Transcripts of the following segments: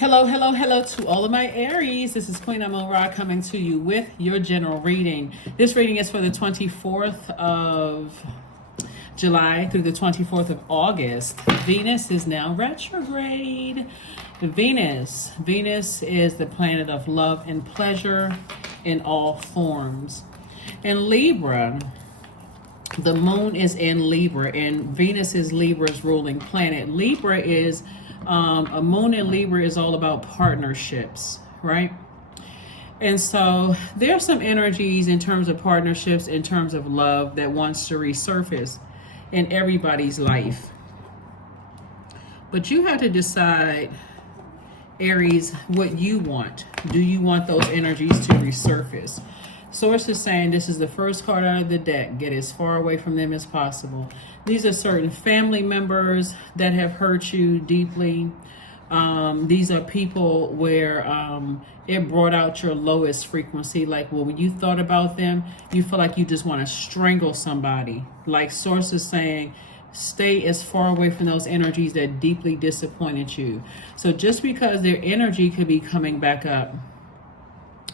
Hello, hello, hello to all of my Aries. This is Queen Amun Ra coming to you with your general reading. This reading is for the 24th of July through the 24th of August. Venus is now retrograde. Venus is the planet of love and pleasure in all forms. In Libra, the moon is in Libra, and Venus is Libra's ruling planet. Libra is a moon in Libra is all about partnerships, right? And so there's some energies in terms of partnerships, in terms of love that wants to resurface in everybody's life. But you have to decide, Aries, what you want. Do you want those energies to resurface? Source is saying this is the first card out of the deck. Get as far away from them as possible. These are certain family members that have hurt you deeply. These are people where it brought out your lowest frequency. Like, well, when you thought about them, you feel like you just want to strangle somebody. Like Source is saying, stay as far away from those energies that deeply disappointed you. So just because their energy could be coming back up,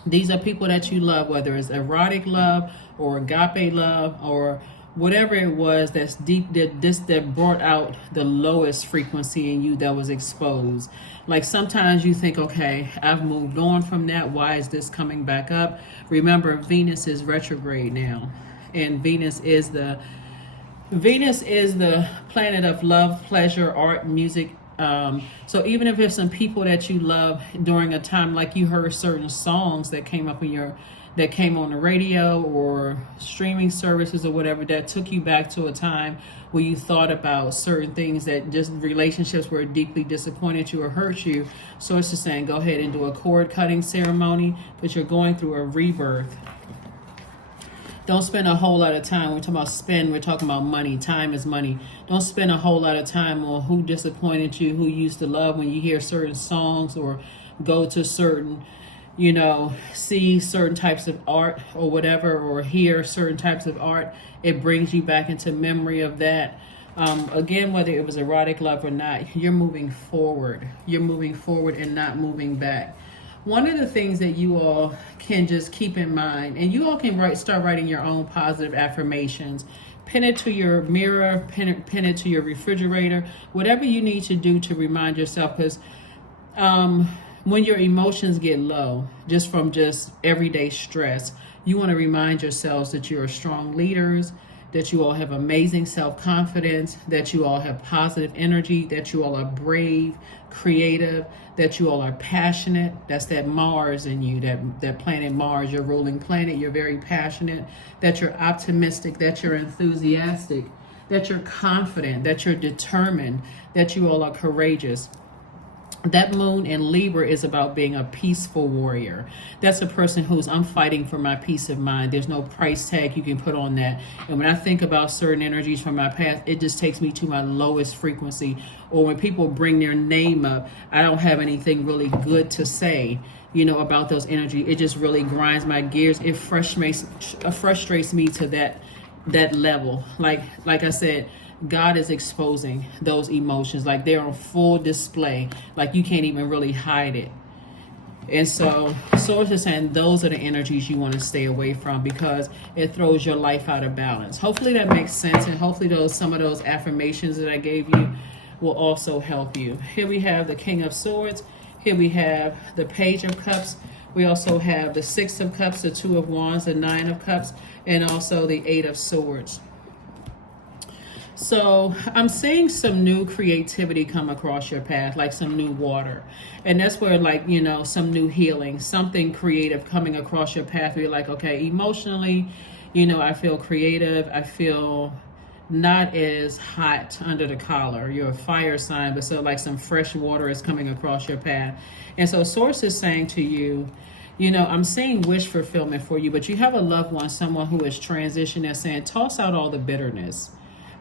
these are people that you love, whether it's erotic love or agape love or whatever it was that's deep, that brought out the lowest frequency in you that was exposed. Like sometimes you think, okay, I've moved on from that. Why is this coming back up? Remember, Venus is retrograde now, and Venus is the planet of love, pleasure, art, music. So even if there's some people that you love during a time, like you heard certain songs that came up that came on the radio or streaming services or whatever, that took you back to a time where you thought about certain things, that just relationships were deeply disappointed you or hurt you. So it's just saying, go ahead and do a cord cutting ceremony, but you're going through a rebirth. Don't spend a whole lot of time. We're talking about spend. We're talking about money. Time is money. Don't spend a whole lot of time on who disappointed you, who you used to love. When you hear certain songs or go to certain, see certain types of art or whatever, or hear certain types of art, it brings you back into memory of that. Again, whether it was erotic love or not, you're moving forward. You're moving forward and not moving back. One of the things that you all can just keep in mind, and you all can start writing your own positive affirmations. Pin it to your mirror, pin it to your refrigerator, whatever you need to do to remind yourself, because when your emotions get low, just from everyday stress, you want to remind yourselves that you are strong leaders, that you all have amazing self-confidence, that you all have positive energy, that you all are brave, creative, that you all are passionate. That's that Mars in you, that planet Mars, your ruling planet. You're very passionate, that you're optimistic, that you're enthusiastic, that you're confident, that you're determined, that you all are courageous. That moon in Libra is about being a peaceful warrior. That's a person I'm fighting for my peace of mind. There's no price tag you can put on that. And when I think about certain energies from my past, it just takes me to my lowest frequency. Or when people bring their name up, I don't have anything really good to say, about those energy. It just really grinds my gears. It frustrates me to that level. Like I said, God is exposing those emotions, like they're on full display, like you can't even really hide it. And so Source is saying those are the energies you want to stay away from, because it throws your life out of balance. Hopefully that makes sense, and hopefully some of those affirmations that I gave you will also help you. Here we have the King of Swords. Here we have the Page of Cups. We also have the Six of Cups, the Two of Wands, the Nine of Cups, and also the Eight of Swords. So I'm seeing some new creativity come across your path, like some new water. And that's where, some new healing, something creative coming across your path where you're like, okay, emotionally, I feel creative. I feel not as hot under the collar. You're a fire sign, but so like some fresh water is coming across your path. And so Source is saying to you, I'm seeing wish fulfillment for you, but you have a loved one, someone who is transitioning, that's saying, toss out all the bitterness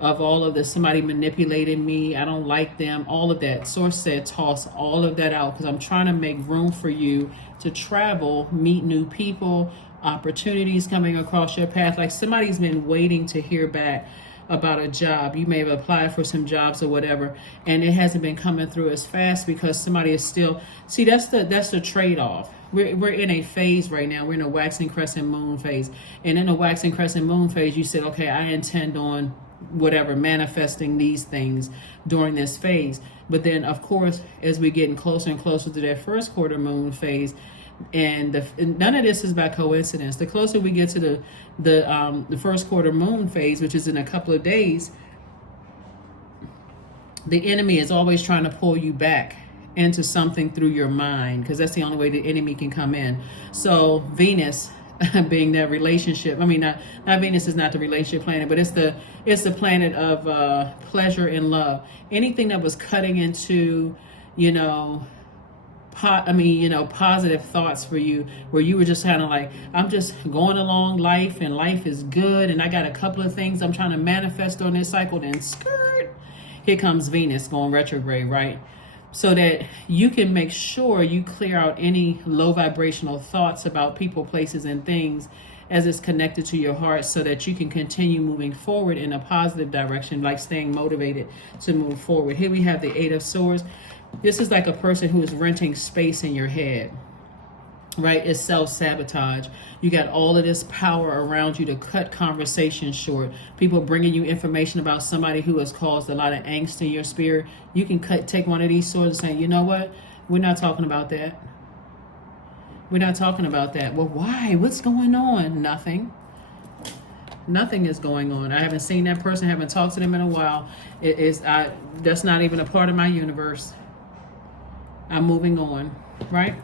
of all of this. Somebody manipulated me, I don't like them, all of that. Source said toss all of that out, because I'm trying to make room for you to travel, meet new people, opportunities coming across your path. Like somebody's been waiting to hear back about a job. You may have applied for some jobs or whatever, and it hasn't been coming through as fast because somebody is still, see, that's the trade-off. We're in a phase right now. We're in a waxing crescent moon phase. And in a waxing crescent moon phase, you said, okay, I intend on whatever, manifesting these things during this phase. But then, of course, as we're getting closer and closer to that first quarter moon phase, and none of this is by coincidence. The closer we get to the first quarter moon phase, which is in a couple of days, the enemy is always trying to pull you back into something through your mind, because that's the only way the enemy can come in. So Venus being that relationship, I mean, not Venus is not the relationship planet, but it's the planet of pleasure and love. Anything that was cutting into, positive thoughts for you, where you were just kind of like, I'm just going along life and life is good and I got a couple of things I'm trying to manifest on this cycle, then skirt, here comes Venus going retrograde, right? So that you can make sure you clear out any low vibrational thoughts about people, places, and things as it's connected to your heart, so that you can continue moving forward in a positive direction, like staying motivated to move forward. Here we have the Eight of Swords. This is like a person who is renting space in your head, right? It's self-sabotage. You got all of this power around you to cut conversations short. People bringing you information about somebody who has caused a lot of angst in your spirit. You can take one of these swords and say, you know what? We're not talking about that. We're not talking about that. Well, why? What's going on? Nothing. Nothing is going on. I haven't seen that person. Haven't talked to them in a while. That's not even a part of my universe. I'm moving on, right?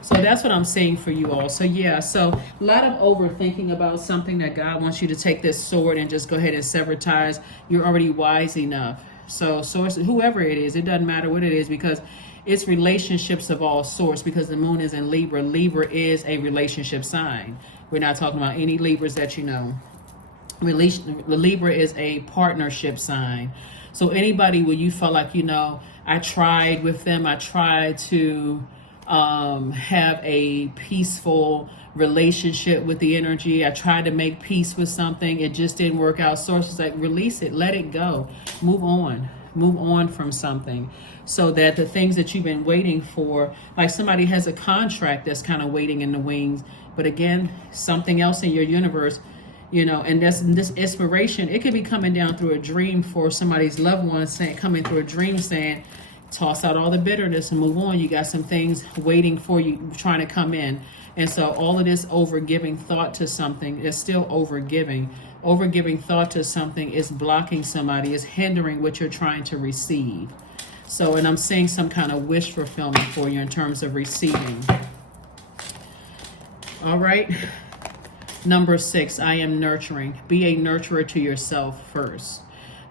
So that's what I'm saying for you all. So yeah, so a lot of overthinking about something that God wants you to take this sword and just go ahead and sever ties. You're already wise enough. So source, whoever it is, it doesn't matter what it is, because it's relationships of all sorts, because the moon is in Libra. Libra is a relationship sign. We're not talking about any Libras that you know. Libra is a partnership sign. So anybody where you felt like, I tried with them, I tried to have a peaceful relationship with the energy, I tried to make peace with something, it just didn't work out. Sources like, release it, let it go, move on from something, so that the things that you've been waiting for, like somebody has a contract that's kind of waiting in the wings, but again, something else in your universe, and this inspiration, it could be coming down through a dream for somebody's loved one, coming through a dream saying, toss out all the bitterness and move on. You got some things waiting for you, trying to come in. And so all of this overgiving thought to something is still overgiving. Overgiving thought to something is blocking somebody, is hindering what you're trying to receive. So, and I'm seeing some kind of wish fulfillment for you in terms of receiving. All right. Number 6, I am nurturing. Be a nurturer to yourself first.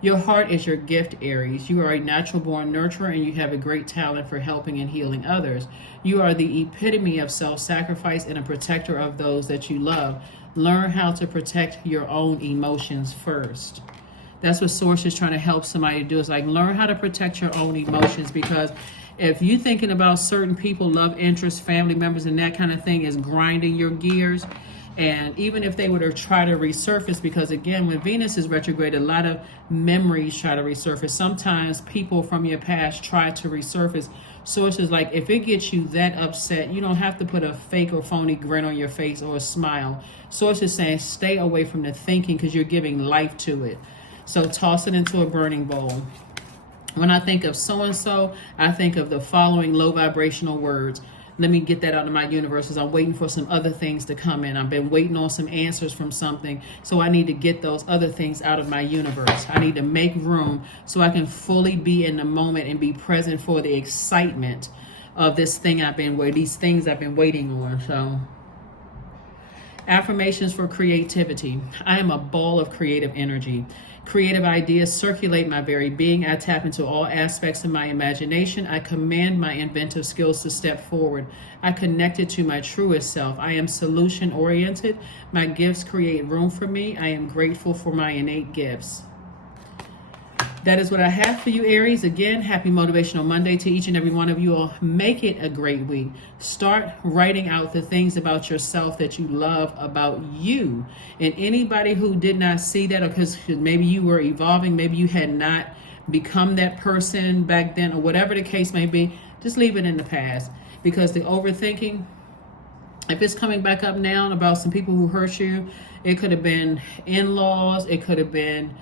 Your heart is your gift, Aries. You are a natural born nurturer, and you have a great talent for helping and healing others. You are the epitome of self-sacrifice and a protector of those that you love. Learn how to protect your own emotions first. That's what Source is trying to help somebody to do. Is like, learn how to protect your own emotions, because if you're thinking about certain people, love interests, family members, and that kind of thing is grinding your gears, and even if they were to try to resurface, because again, when Venus is retrograde, a lot of memories try to resurface. Sometimes people from your past try to resurface. Sources like, if it gets you that upset, you don't have to put a fake or phony grin on your face or a smile. Sources saying, stay away from the thinking, because you're giving life to it. So toss it into a burning bowl. When I think of so-and-so, I think of the following low vibrational words. Let me get that out of my universe, because I'm waiting for some other things to come in. I've been waiting on some answers from something, so I need to get those other things out of my universe. I need to make room so I can fully be in the moment and be present for the excitement of this thing these things I've been waiting on. So, affirmations for creativity. I am a ball of creative energy. Creative ideas circulate my very being. I tap into all aspects of my imagination. I command my inventive skills to step forward. I connect it to my truest self. I am solution oriented. My gifts create room for me. I am grateful for my innate gifts. That is what I have for you, Aries. Again, happy Motivational Monday to each and every one of you all. Make it a great week. Start writing out the things about yourself that you love about you. And anybody who did not see that, or because maybe you were evolving, maybe you had not become that person back then, or whatever the case may be, just leave it in the past. Because the overthinking, if it's coming back up now about some people who hurt you, it could have been in-laws, it could have been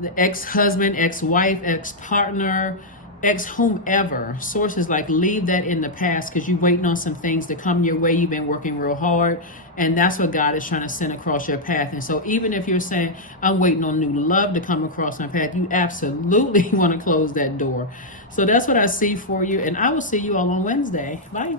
the ex-husband, ex-wife, ex-partner, ex-whomever. Sources like, leave that in the past, because you're waiting on some things to come your way. You've been working real hard, and that's what God is trying to send across your path. And so even if you're saying, I'm waiting on new love to come across my path, you absolutely want to close that door. So that's what I see for you, and I will see you all on Wednesday. Bye.